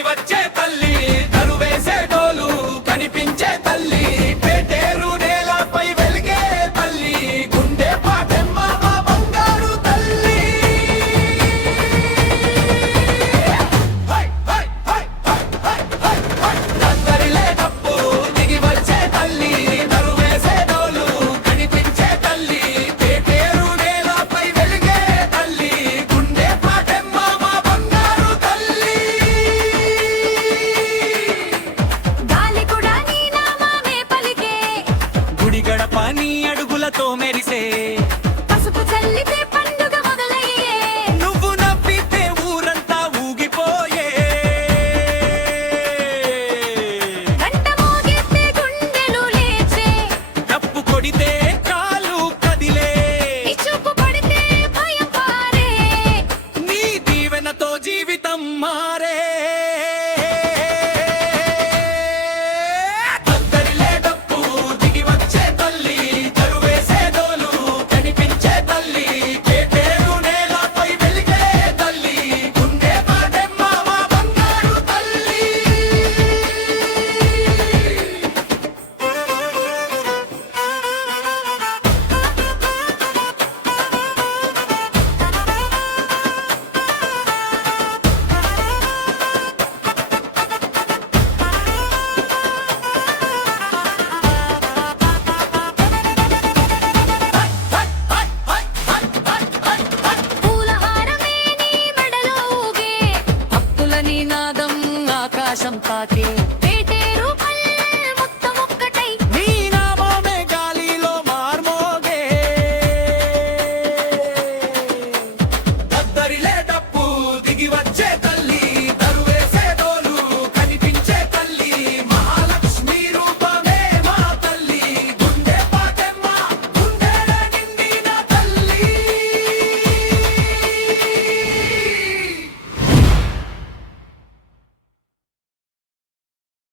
దిగి వచ్చే తల్లి తరువేసే డోలు కనిపించే తల్లి పేటేరు నేలపై వెలిగే తల్లి గుండె పాటెమ్మ మా బంగారు తల్లి హై హై హై హై హై హై హై అందరిలే తప్పు దిగి వచ్చే తల్లి తరువేసే డోలు కనిపించే తల్లి పేటేరు నేలపై వెలిగే తల్లి గుండె పాటెమ్మ మా బంగారు తల్లి గాలి కూడా నీ నామమే పలికే గుడి గడప నీ అడుగులతో మెరి